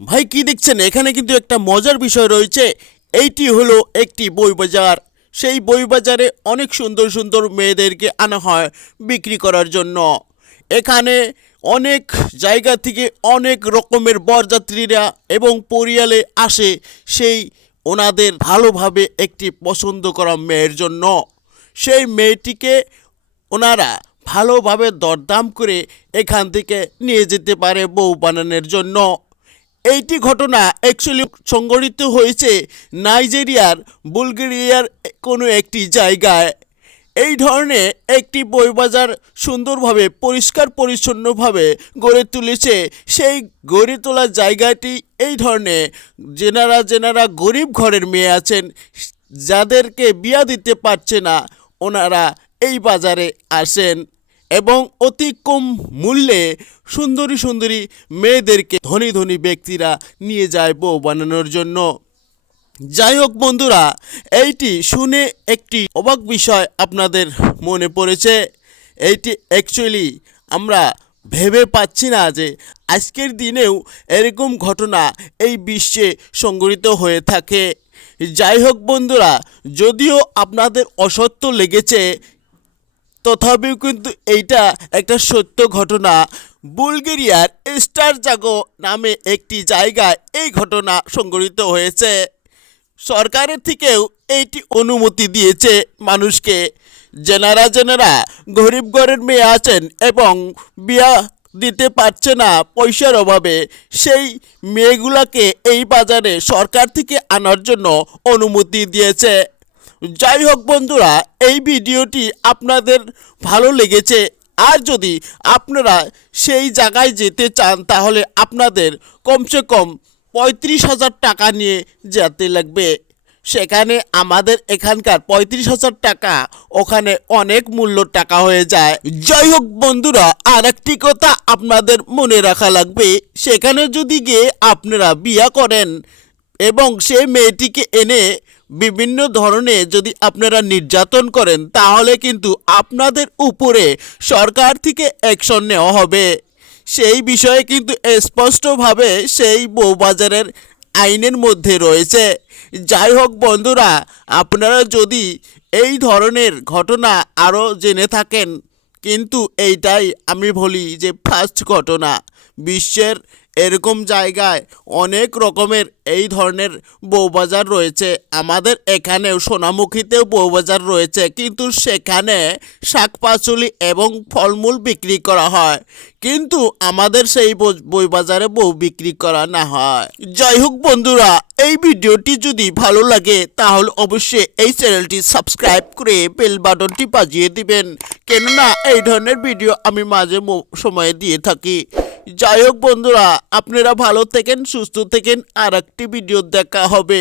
ভাই, কি দেখছেন? এখানে কিন্তু একটা মজার বিষয় রয়েছে। এইটি হলো একটি বই বাজার। সেই বই বাজারে অনেক সুন্দর সুন্দর মেয়েদেরকে আনা হয় বিক্রি করার জন্য। এখানে অনেক জায়গা থেকে অনেক রকমের বরযাত্রীরা এবং পরিয়ালে আসে সেই ওনাদের ভালোভাবে একটি পছন্দ করা মেয়ের জন্য। সেই মেয়েটিকে ওনারা ভালোভাবে দরদাম করে এখান থেকে নিয়ে যেতে পারে বউ বানানোর জন্য। এইটি ঘটনা অ্যাকচুয়ালি সংঘটিত হয়েছে নাইজেরিয়ার বুলগেরিয়ার কোনো একটি জায়গায়। এই ধরনের একটি বইবাজার সুন্দরভাবে, পরিষ্কার পরিচ্ছন্নভাবে গড়ে তুলেছে। সেই গড়ে তোলা জায়গাটি এই ধরনের যেনারা যেনারা গরিব ঘরের মেয়ে আছেন, যাদেরকে বিয়া দিতে পারছে না, ওনারা এই বাজারে আসেন। এবং অতি কম মূল্যে সুন্দরী সুন্দরী মেয়েদেরকে ধনী ধনী ব্যক্তিরা নিয়ে যায় বউ বানানোর জন্য। যাই হোক বন্ধুরা, এইটি শুনে একটি অবাক বিষয় আপনাদের মনে পড়েছে। এইটি অ্যাকচুয়ালি আমরা ভেবে পাচ্ছি না যে আজকের দিনেও এরকম ঘটনা এই বিশ্বে সংঘটিত হয়ে থাকে। যাই হোক বন্ধুরা, যদিও আপনাদের অসত্য লেগেছে তথাপিও কিন্তু এইটা একটা সত্য ঘটনা। বুলগেরিয়ার স্টার জাগো নামে একটি জায়গায় এই ঘটনা সংঘটিত হয়েছে। সরকারের থেকেও এইটি অনুমতি দিয়েছে মানুষকে। যেনারা যেনারা গরিব ঘরের মেয়ে আছেন এবং বিয়া দিতে পারছে না পয়সার অভাবে। সেই মেয়েগুলোকে এই বাজারে সরকার থেকে আনার জন্য অনুমতি দিয়েছে। যাই হোক বন্ধুরা, এই ভিডিওটি আপনাদের ভালো লেগেছে। আর যদি আপনারা সেই জায়গায় যেতে চান, তাহলে আপনাদের কমসে কম পঁয়ত্রিশ হাজার টাকা নিয়ে যেতে লাগবে। সেখানে আমাদের এখানকার পঁয়ত্রিশ হাজার টাকা, ওখানে অনেক মূল্য টাকা হয়ে যায়। যাই হোক বন্ধুরা আর একটি কথা আপনাদের মনে রাখা লাগবে। সেখানে যদি গিয়ে আপনারা বিয়া করেন এবং সেই মেয়েটিকে এনে বিভিন্ন ধরনের যদি আপনারা নির্যাতন করেন, তাহলে কিন্তু আপনাদের উপরে সরকার থেকে অ্যাকশন নেওয়া হবে। সেই বিষয়ে কিন্তু স্পষ্টভাবে সেই বউবাজারের আইনের মধ্যে রয়েছে। যাই হোক বন্ধুরা, আপনারা যদি এই ধরনের ঘটনা আরও জেনে থাকেন, কিন্তু এইটাই আমি বলি যে ফার্স্ট ঘটনা, বিশ্বের এরকম জায়গায় অনেক রকমের এই ধরনের বউবাজার রয়েছে। আমাদের এখানেও সোনামুখীতেও বউবাজার রয়েছে, কিন্তু সেখানে শাকপাচলি এবং ফলমূল বিক্রি করা হয়। কিন্তু আমাদের সেই বই- বইবাজারে বউ বিক্রি করা না হয়। যাই হোক বন্ধুরা, এই ভিডিওটি যদি ভালো লাগে, তাহলে অবশ্যই এই চ্যানেলটি সাবস্ক্রাইব করে বেল বাটনটি বাজিয়ে দিবেন। কেননা, এই ধরনের ভিডিও আমি মাঝে সময়ে দিয়ে থাকি। যাই হোক বন্ধুরা আপনারা ভালো থেকেন সুস্থ থেকেন আর একটি ভিডিও দেখা হবে।